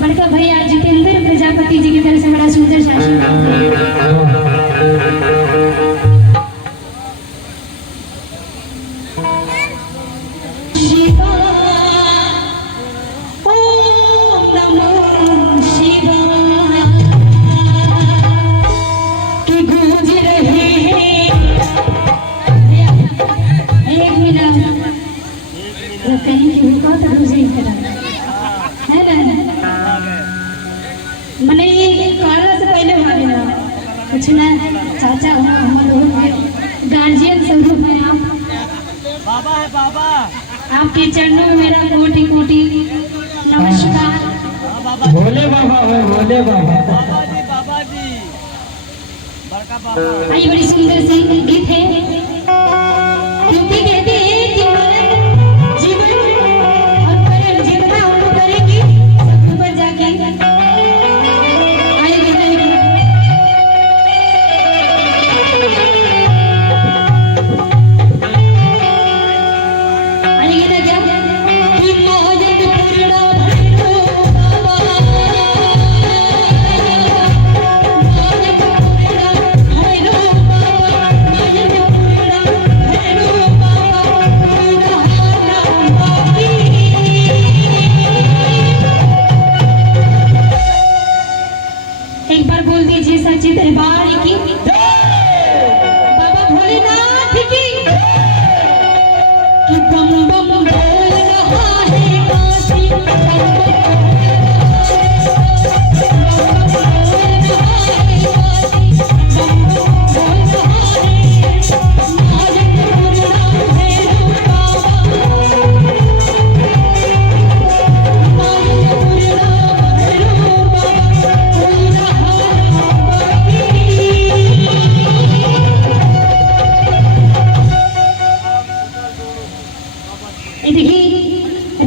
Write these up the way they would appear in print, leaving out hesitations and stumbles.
बड़का भैया जितेंद्र प्रजापति जी की तरफ से बड़ा सुंदर शासन। मने कारा से पहले भागे ना कुछ ना चाचा हम लोग गार्जियन स्वरूप है आप। बाबा है बाबा। आपके चरणों में मेरा कोटि कोटि नमस्कार। भोले बाबा है भोले बाबा। बाबा जी बड़का बाबा। ये बड़ी सुंदर सी गीत है क्योंकि कहते हैं कि जीवन और कर्म जितना हम लोग करेंगे सब ऊपर जाके एक बार बोल दीजिए सच्ची दरबार की बाबा भोलेनाथ की कि बम बम बोल रहा है काशी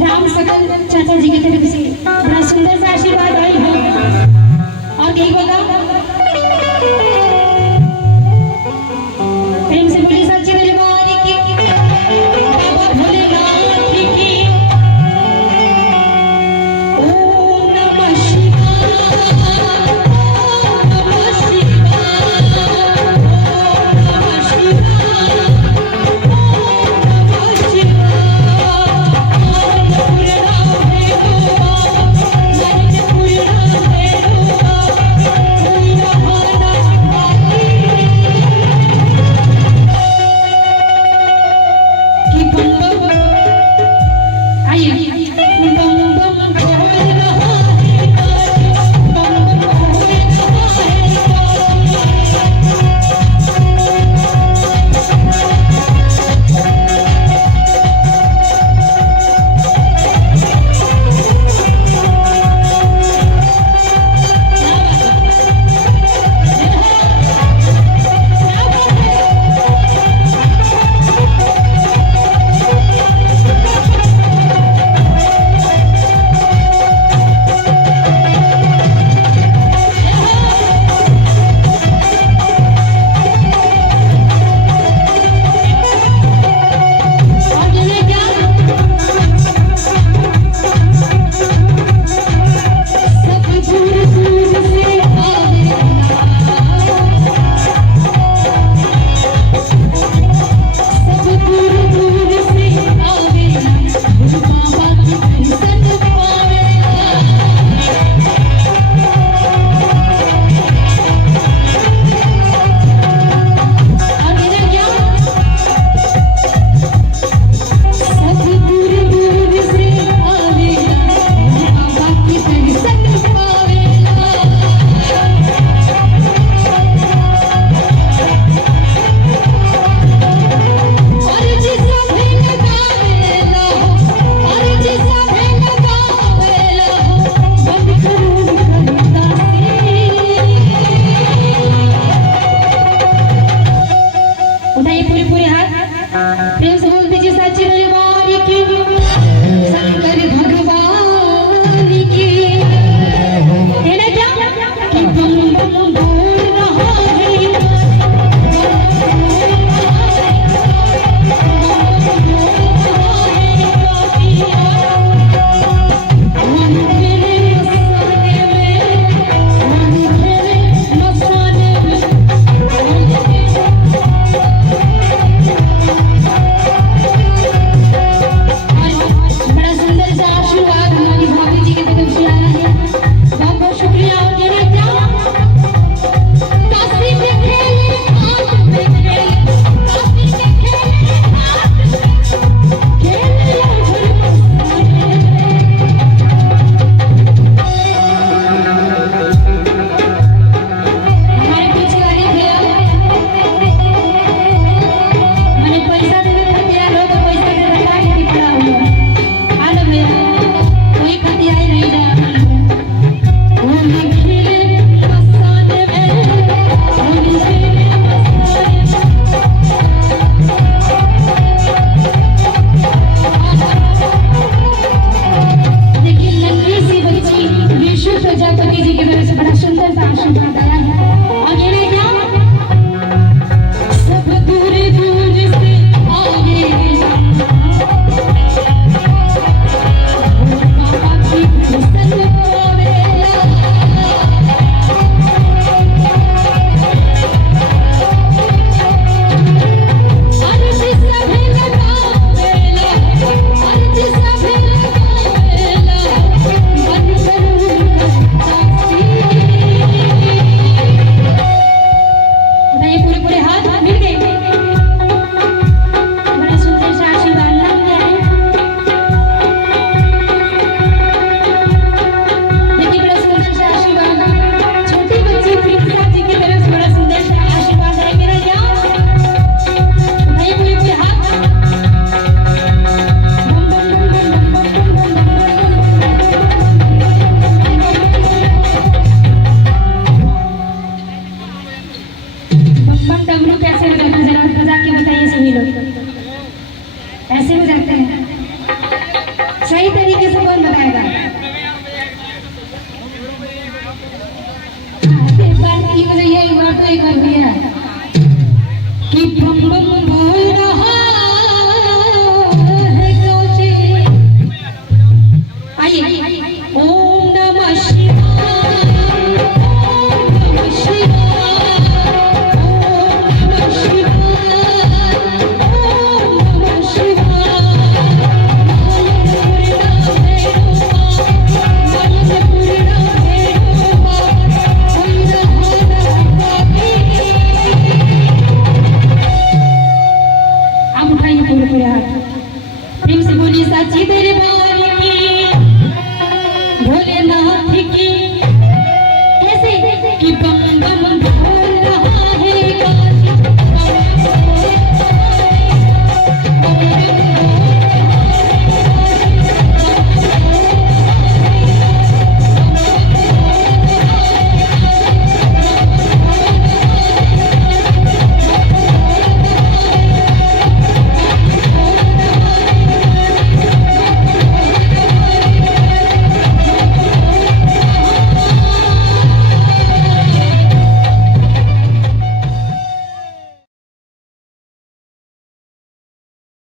राम सकल चाचा जी की तरफ से बड़ा सुंदर सा आशीर्वाद आई है और यही बोला प्रेम से बोली सच्ची दरबार की बाबा भोलेनाथ की ओम नमः शिवाय नमः शिवाय नमः शिवाय प्रेम से बोल दीजिए सच्ची दरबार की, शंकर भगवान की। है ना क्या कि बम बम बोल रहा है प्रजापति जी की तरफ से बड़ा सुंदर सा आशीर्वाद आया है। और ये क्या सब दूर दूर से आए बाबा की प्रसन्न होवेला। अर्ज सभे लगावेला, अर्ज सभे लगावेला, मन करूँ पूरे पूरे हाथ मिल गए। बड़ा सुंदर सा आशीर्वाद लग गया है। देखिए बड़ा सुंदर सा आशीर्वाद छोटी बच्ची प्रिंसा जी की तरफ से बड़ा सुंदर सा आशीर्वाद है मेरा। क्या भाई पूरे पूरे हाथ बम डमरू कैसे बजाते हैं जरा बजा के बताइए सभी लोग। ऐसे बजाते हैं सही तरीके से कौन बताएगा? एक बार की बजाइए, एक बार तो एक बार भैया कि बम बम बोल रहा है गौजी। आइए ओम नमः शिवाय, ओम नमः शिवाय, प्रेम से बोलिए सच्ची दरबार की।